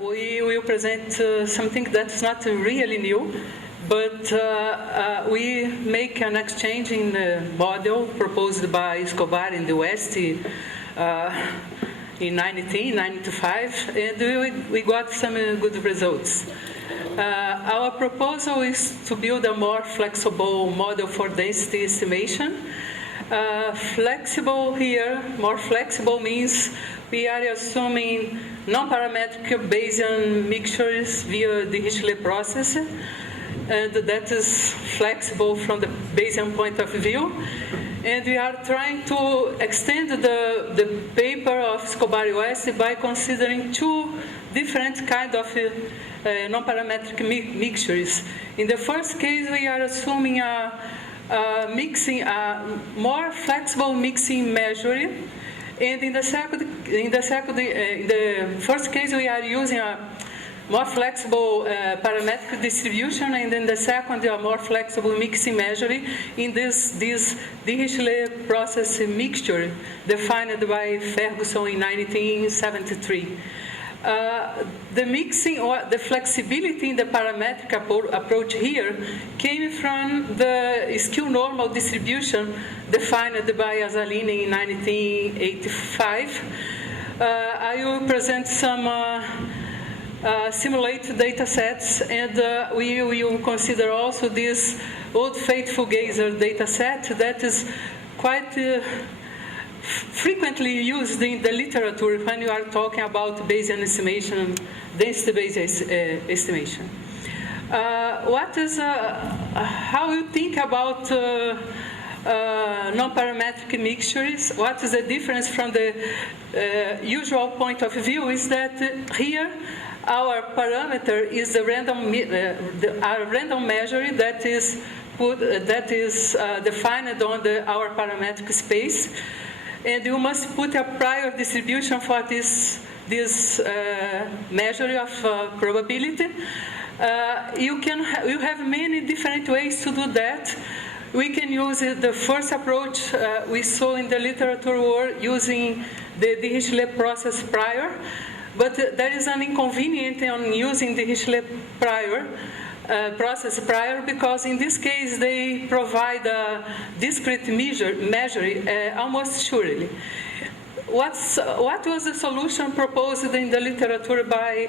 We will present something that's not really new, but we make an exchange in the model proposed by Escobar in the West in 1995, and we got some good results. Our proposal is to build a more flexible model for density estimation. Flexible here, more flexible means we are assuming non-parametric Bayesian mixtures via the Dirichlet process, and that is flexible from the Bayesian point of view. And we are trying to extend the paper of Escobar West by considering two different kinds of non-parametric mixtures. In the first case, we are assuming a more flexible mixing measure, and in the first case we are using a more flexible parametric distribution, and in the second a more flexible mixing measure in this Dirichlet process mixture defined by Ferguson in 1973. The mixing or the flexibility in the parametric approach here came from the Skew-Normal distribution defined by Azzalini in 1985. I will present some simulated data sets, and we will consider also this old Faithful Geyser data set that is quite frequently used in the literature when you are talking about Bayesian estimation, density-based estimation. How you think about non-parametric mixtures? What is the difference from the usual point of view is that here our parameter is the random measure that is defined on our parametric space. And you must put a prior distribution for this measure of probability. You have many different ways to do that. We can use the first approach we saw in the literature world using the Dirichlet process prior, but there is an inconvenience on using the Dirichlet process prior, because in this case they provide a discrete measure almost surely. What was the solution proposed in the literature by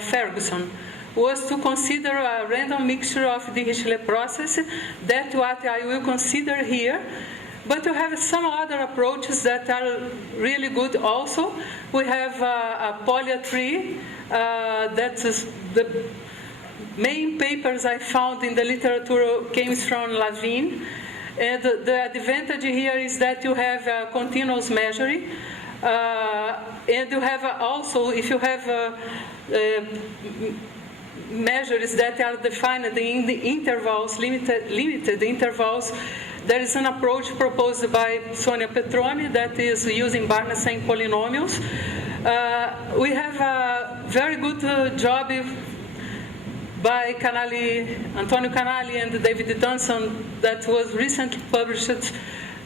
Ferguson? Was to consider a random mixture of the Dirichlet process. That's what I will consider here. But we have some other approaches that are really good also. We have a Polya tree that is the main papers I found in the literature came from Lavin, and the advantage here is that you have a continuous measuring, and you have also, if you have measures that are defined in the intervals, limited intervals, there is an approach proposed by Sonia Petroni that is using Barnstein polynomials. We have a very good job by Antonio Canali and David Dunson that was recently published,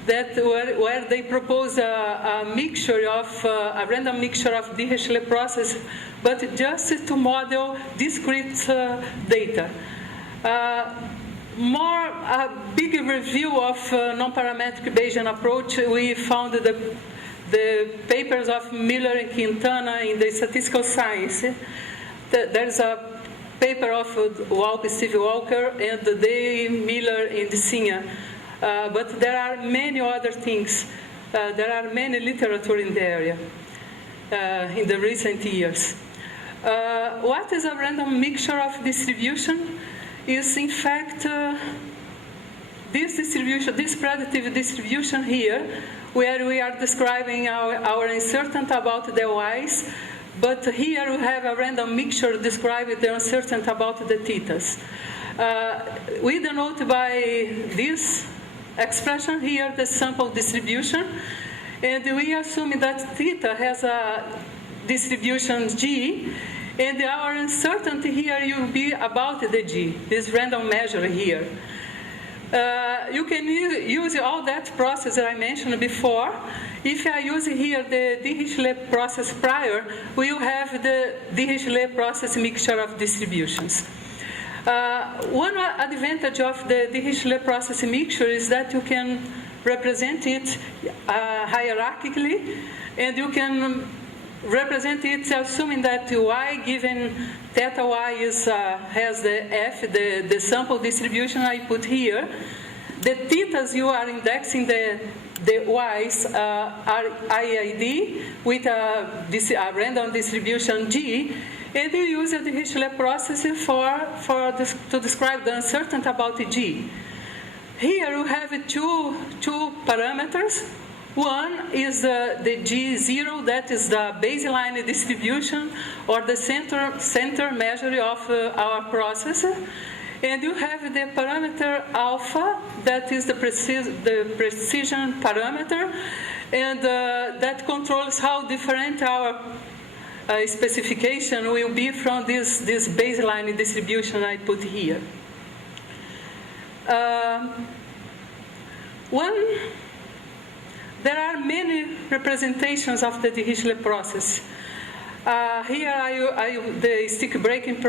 where they propose a mixture of a random mixture of Dirichlet process, but just to model discrete data. A big review of non-parametric Bayesian approach, we found the papers of Miller and Quintana in the statistical science. There's a paper of Steve Walker and Day, Miller, and Sinha. But there are many other things. There are many literature in the area in the recent years. What is a random mixture of distribution? Is in fact this distribution, this predictive distribution here, where we are describing our uncertainty about the y's, but here we have a random mixture describing the uncertainty about the theta's. We denote by this expression here the sample distribution, and we assume that theta has a distribution G, and our uncertainty here will be about the G, this random measure here. You can use all that process that I mentioned before. If I use here the Dirichlet process prior, we will have the Dirichlet process mixture of distributions. One advantage of the Dirichlet process mixture is that you can represent it hierarchically, and you can represent it assuming that y given theta y has the f, the sample distribution I put here. The thetas you are indexing the y's are IID with a random distribution G, and you use the Dirichlet process to describe the uncertainty about G. Here you have two parameters. One is the G0, that is the baseline distribution or the center measure of our process. And you have the parameter alpha, that is the precision parameter, and that controls how different our specification will be from this baseline distribution I put here. There are many representations of the Dirichlet process. Here the stick breaking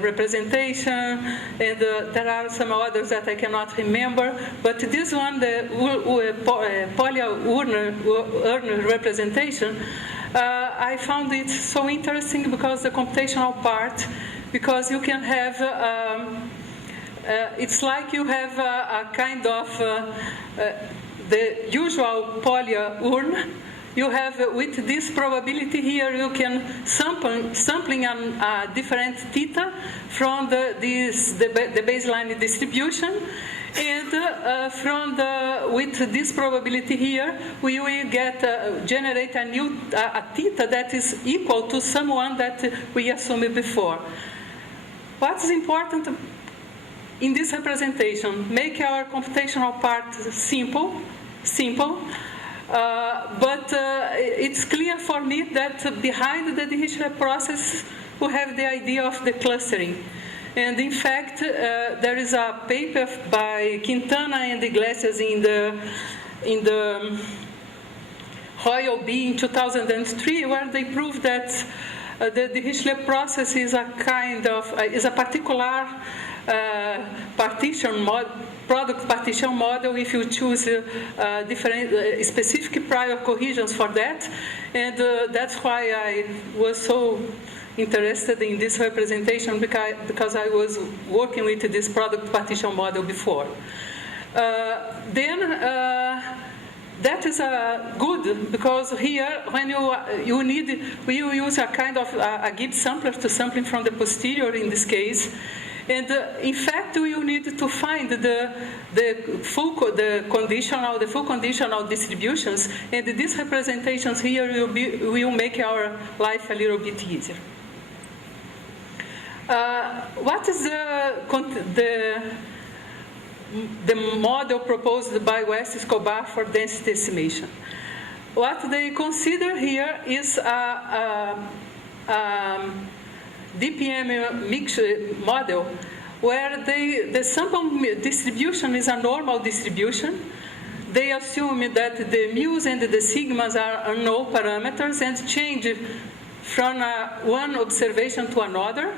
representation, and there are some others that I cannot remember. But this one, the Pauli-Urner representation, I found it so interesting because the computational part, because you can have, it's like you have a kind of the usual Pauli-Urner. You have, with this probability here, you can sampling a different theta from the baseline distribution, and with this probability here, we will generate a theta that is equal to someone that we assumed before. What's important in this representation? Make our computational part simple. But it's clear for me that behind the Dirichlet process we have the idea of the clustering. And in fact, there is a paper by Quintana and Iglesias in the Royal B in 2003, where they proved that the Dirichlet process is a kind of is a particular product partition model if you choose different specific prior cohesions for that, and that's why I was so interested in this representation, because I was working with this product partition model before. That is good, because here when you need, we will use a kind of a Gibbs sampler to sampling from the posterior in this case. And in fact, we will need to find the full conditional distributions, and these representations here will make our life a little bit easier. What is the model proposed by West Escobar for density estimation? What they consider here is a DPM mixture model where the sample distribution is a normal distribution. They assume that the mu's and the sigmas are unknown parameters and change from one observation to another.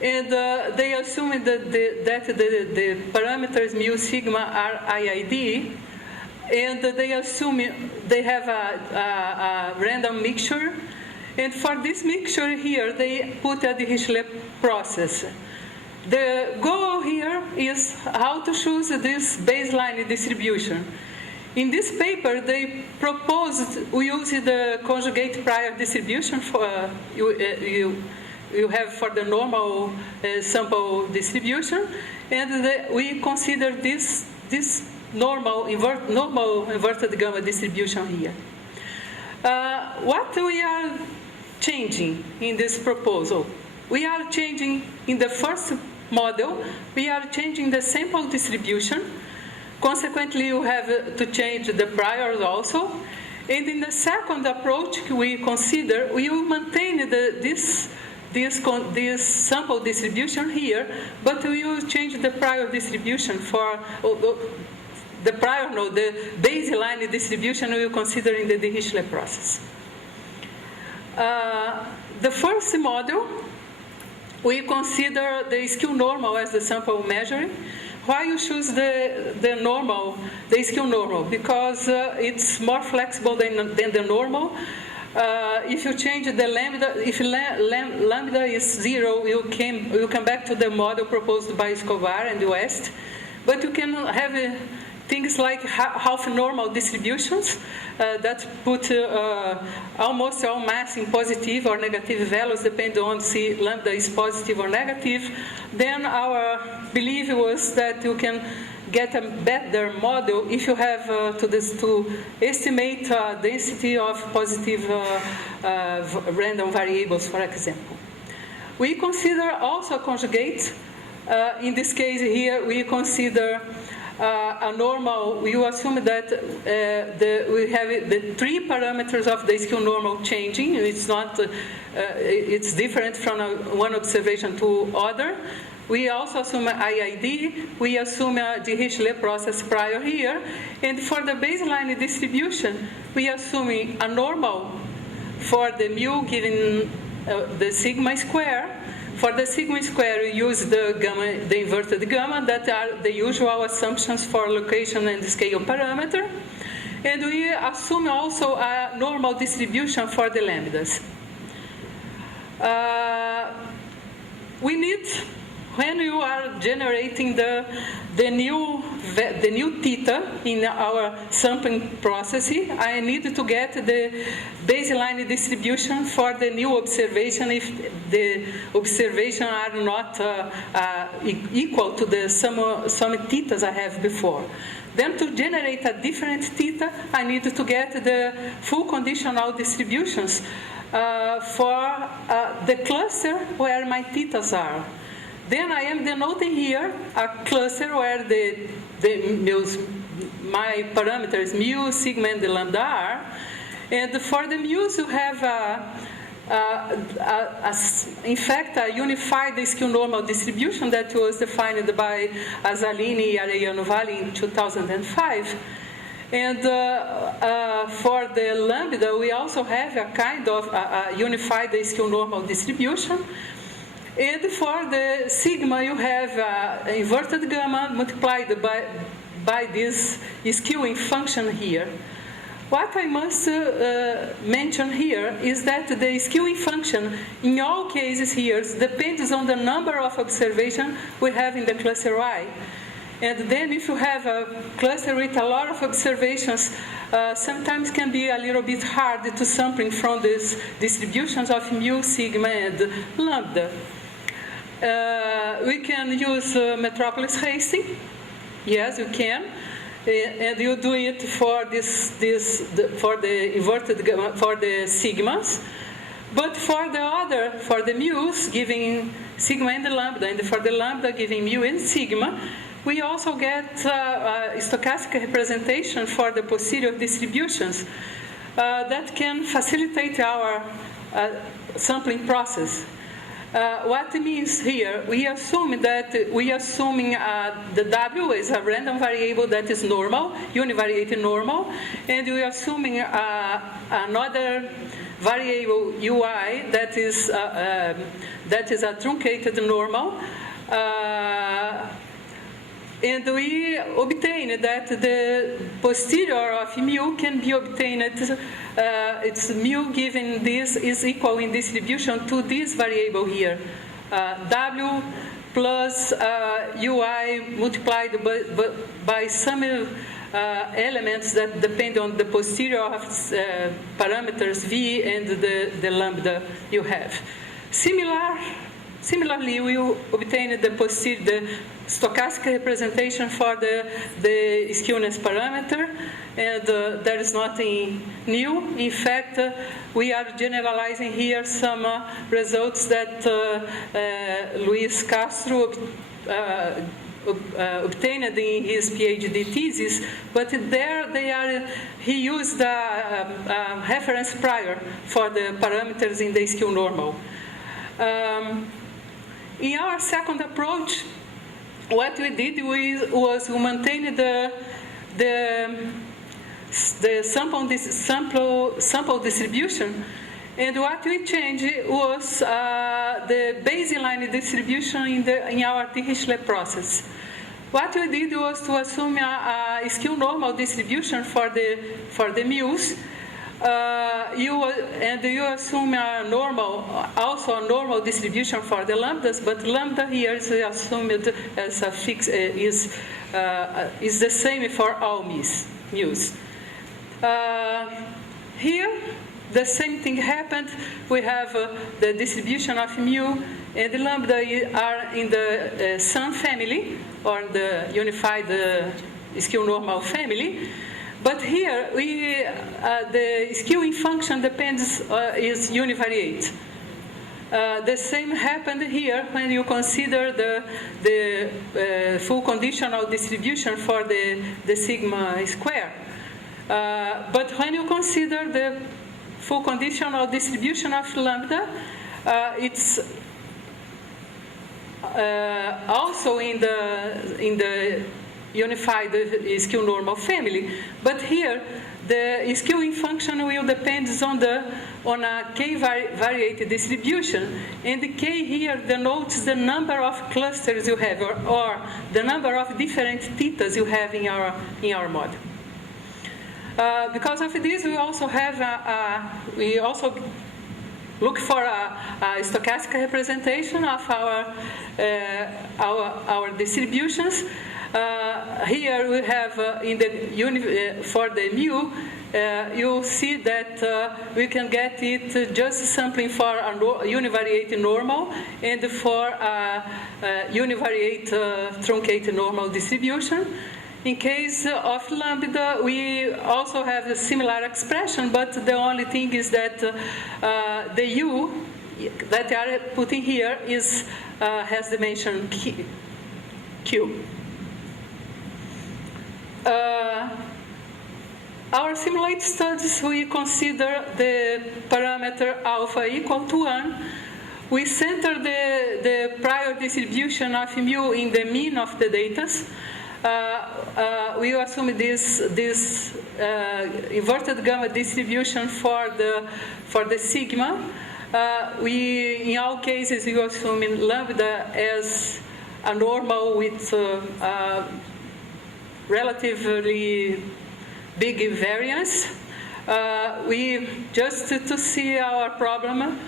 And they assume that the parameters mu sigma are IID, and they assume they have a random mixture. And for this mixture here, they put a Dirichlet process. The goal here is how to choose this baseline distribution. In this paper, they proposed we use the conjugate prior distribution for you have for the normal sample distribution, and we consider this normal inverted gamma distribution here. What we are changing in this proposal? We are changing in the first model, we are changing the sample distribution. Consequently, you have to change the priors also. And in the second approach we consider, we will maintain this this sample distribution here, but we will change the prior distribution for the baseline distribution we will consider in the Dirichlet process. The first model, we consider the skew-normal as the sample measuring. Why you choose the skew-normal? Because it's more flexible than the normal. If you change the lambda, if lambda is 0, you come back to the model proposed by Escobar and West. But you can have things like half normal distributions that put almost all mass in positive or negative values, depending on if lambda is positive or negative. Then our belief was that you can get a better model if you have to estimate density of positive random variables, for example. We consider also conjugates. In this case here, we consider a normal. We assume that we have the 3 parameters of the skew-normal changing. It's not. It's different from one observation to other. We also assume IID. We assume a Dirichlet process prior here. And for the baseline distribution, we assume a normal for the mu given the sigma square. For the sigma square, we use the gamma, the inverted gamma, that are the usual assumptions for location and scale parameter. And we assume also a normal distribution for the lambdas. We need, when you are generating the new theta in our sampling process, I need to get the baseline distribution for the new observation if the observations are not equal to the some thetas I have before. Then to generate a different theta, I need to get the full conditional distributions for the cluster where my thetas are. Then I am denoting here a cluster where my parameters mu, sigma, and the lambda are. And for the mu's, you have, in fact, a unified skew-normal distribution that was defined by Azzalini, Arellano Valley in 2005. And for the lambda, we also have a kind of a unified skew-normal distribution. And for the sigma, you have inverted gamma multiplied by this skewing function here. What I must mention here is that the skewing function, in all cases here, depends on the number of observations we have in the cluster Y. And then if you have a cluster with a lot of observations, sometimes can be a little bit hard to sampling from these distributions of mu, sigma, and lambda. We can use metropolis hasting. Yes, you can, and you do it for for the inverted gamma, for the sigmas. But for the mu's, giving sigma and the lambda, and for the lambda, giving mu and sigma, we also get stochastic representation for the posterior distributions that can facilitate our sampling process. What it means here, we assume that the W is a random variable that is normal, univariate normal, and we are assuming another variable UI that is a truncated normal. And we obtain that the posterior of mu can be obtained, it's mu given this is equal in distribution to this variable here, W plus UI multiplied by some elements that depend on the posterior of parameters V and the lambda you have. Similarly, we obtain the stochastic representation for the skewness parameter, and there is nothing new. In fact, we are generalizing here some results that Luis Castro obtained in his PhD thesis, but there he used a reference prior for the parameters in the skew-normal. In our second approach, what we did was we maintained the sample distribution, and what we changed was the baseline distribution in our Dirichlet process. What we did was to assume a skew-normal distribution for the mu's. You assume also a normal distribution for the lambdas, but lambda here is assumed as a fixed is the same for all mu's. Here, the same thing happened. We have the distribution of mu and the lambda are in the sun family, or the unified skew-normal family. But here, the skewing function depends is univariate. The same happened here when you consider the full conditional distribution for the sigma square. But when you consider the full conditional distribution of lambda, it's also in the unified skew-normal family, but here the skewing function will depend on a k-variated distribution, and the k here denotes the number of clusters you have, or the number of different thetas you have in our model. Because of this, we also look for a stochastic representation of our distributions. Here we have for the mu, you'll see that we can get it just sampling for a univariate normal and for a univariate truncated normal distribution. In case of lambda, we also have a similar expression, but the only thing is that the u that they are putting here has dimension q. Our simulated studies, we consider the parameter alpha equal to 1. We center the prior distribution of mu in the mean of the data. We assume this inverted gamma distribution for the sigma. In all cases, we assume lambda as a normal with relatively big variance. We just to see our problem,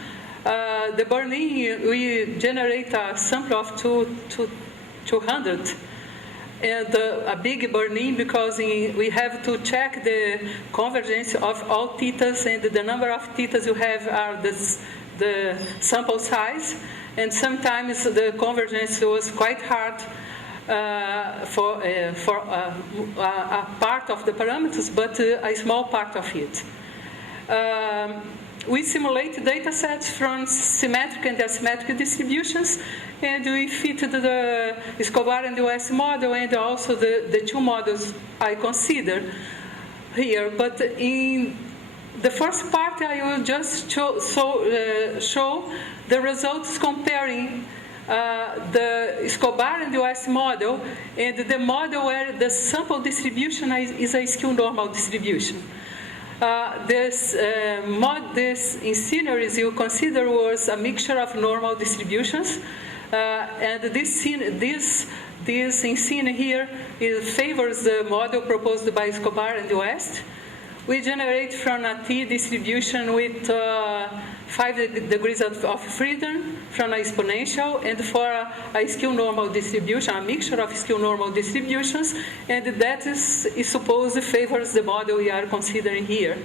the burn-in, we generate a sample of 200. And a big burn-in because we have to check the convergence of all thetas, and the number of thetas you have are the sample size. And sometimes the convergence was quite hard for a part of the parameters, but a small part of it. We simulate data sets from symmetric and asymmetric distributions, and we fit the Escobar and West model, and also the two models I consider here. But in the first part, I will just show the results comparing the Escobar and West model and the model where the sample distribution is a skew-normal distribution. This in sceneries you consider was a mixture of normal distributions, and this in scene here favors the model proposed by Escobar and West. We generate from a T distribution with 5 degrees of freedom from an exponential, and for a skew-normal distribution, a mixture of skew-normal distributions, and that is supposed favors the model we are considering here.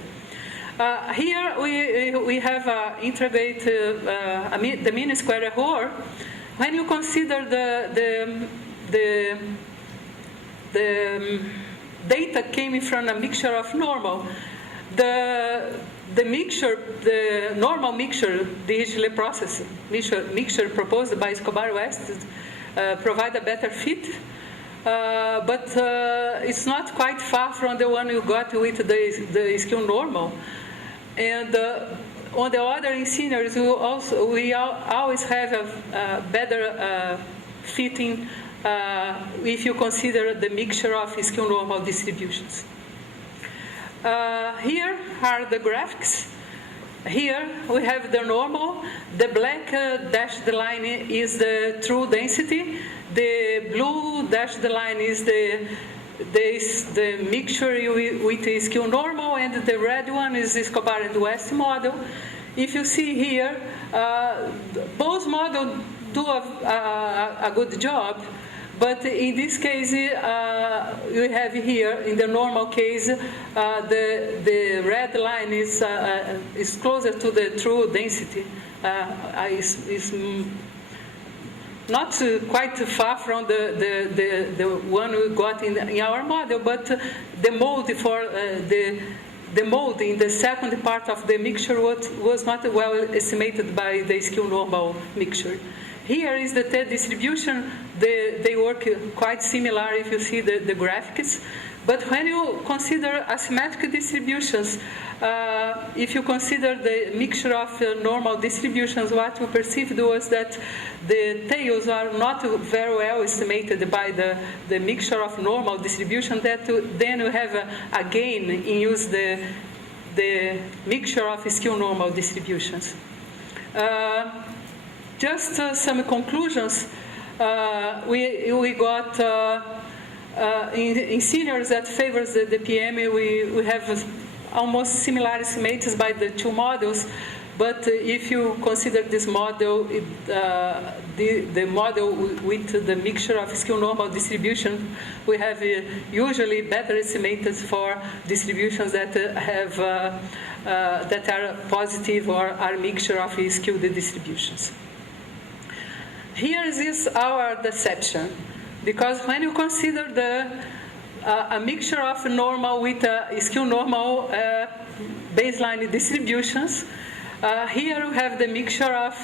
Here we have integrate the mean square error. When you consider the data came from a mixture of normal, the normal mixture, Dirichlet process mixture proposed by Escobar West provide a better fit, but it's not quite far from the one you got with the skew normal. And on the other, in seniors, we always have a better fitting if you consider the mixture of skew-normal distributions. Here are the graphics. Here we have the normal. The black dashed line is the true density. The blue dashed line is the mixture with the skew-normal, and the red one is the Escobar and West model. If you see here, both models do a good job, but in this case, we have here, in the normal case, the red line is closer to the true density. Is not quite far from the one we got in our model, but the mode for the mode in the second part of the mixture was not well estimated by the skew-normal mixture. Here is the T distribution. They work quite similar if you see the graphics. But when you consider asymmetric distributions, if you consider the mixture of normal distributions, what we perceived was that the tails are not very well estimated by the mixture of normal distribution. That then you have a gain in use the mixture of skew-normal distributions. Just some conclusions. We got in seniors that favors the DPM. We have almost similar estimates by the two models, but if you consider this model, the model with the mixture of skew-normal distribution, we have usually better estimates for distributions that have that are positive or are a mixture of skewed distributions. Here is our deception, because when you consider a mixture of normal with skew-normal baseline distributions, here you have the mixture of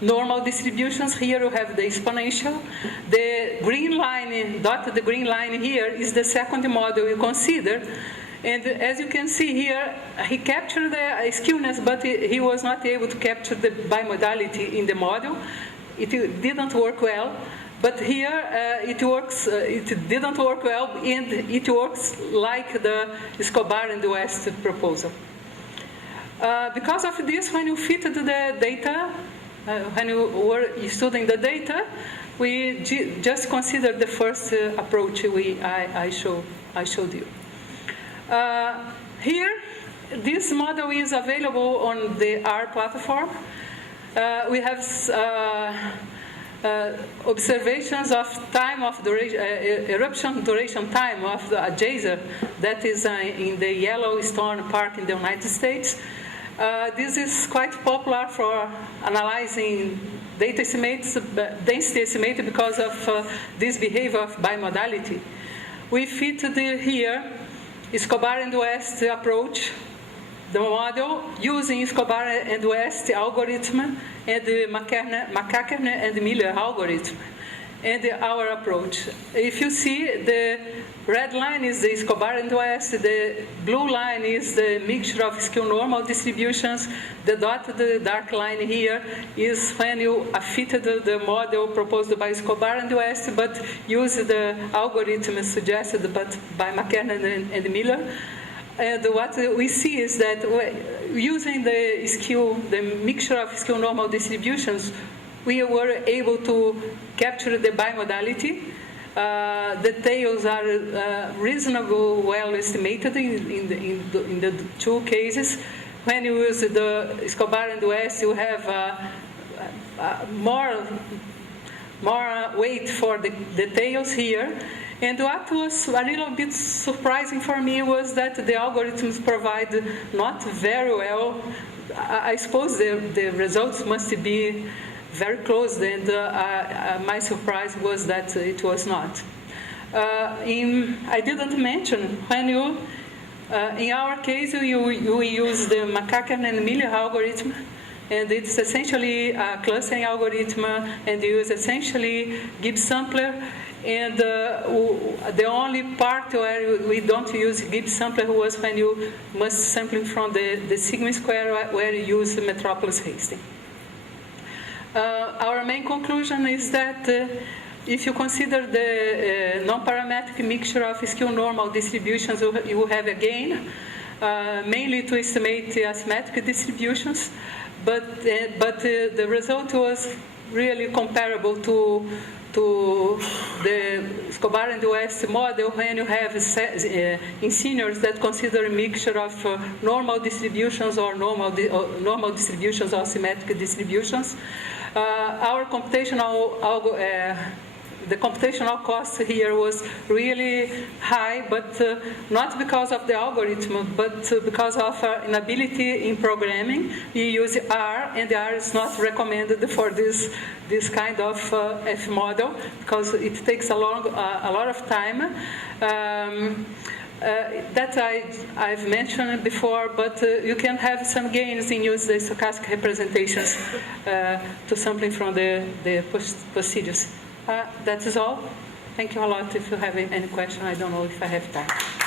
normal distributions. Here you have the exponential. The green line, dotted green line here, is the second model you consider. And as you can see here, he captured the skewness, but he was not able to capture the bimodality in the model. It didn't work well. But here it works. It didn't work well, and it works like the Escobar and West proposal. Because of this, when you fitted the data, when you were studying the data, we just considered the first approach I showed you. Here, this model is available on the R platform. We have observations of time of eruption duration time of the geyser that is in the Yellowstone Park in the United States. This is quite popular for analyzing data estimates, density estimated because of this behavior of bimodality. We fitted here Escobar and West approach, the model using Escobar and West algorithm and the McCackern and Miller algorithm, and our approach. If you see, the red line is the Escobar and West, the blue line is the mixture of skew-normal distributions, the dotted dark line here is when you fitted the model proposed by Escobar and West, but use the algorithm suggested by McCackern and Miller. And what we see is that using the mixture of skew-normal distributions, we were able to capture the bimodality. The tails are reasonably well estimated in the two cases. When you use the Escobar and West, you have more weight for the tails here. And what was a little bit surprising for me was that the algorithms provide not very well. I suppose the results must be very close, and my surprise was that it was not. I didn't mention, when you, in our case, we use the McCackern and Miller algorithm. and it's essentially a clustering algorithm, and use essentially Gibbs sampler. And the only part where we don't use Gibbs sampler was when you must sampling from the sigma square, where you use the Metropolis Hastings. Our main conclusion is that if you consider the non-parametric mixture of skew-normal distributions, you have a gain, mainly to estimate asymmetric distributions, but the result was really comparable to the Escobar and West model when you have insinuers that consider a mixture of normal distributions or normal distributions or symmetric distributions. Our the computational cost here was really high, but not because of the algorithm, but because of our inability in programming. We use R, and R is not recommended for this kind of F model because it takes a lot of time. That I've mentioned before, but you can have some gains in use the stochastic representations to sampling from the procedures. That is all. Thank you a lot. If you have any question, I don't know if I have time.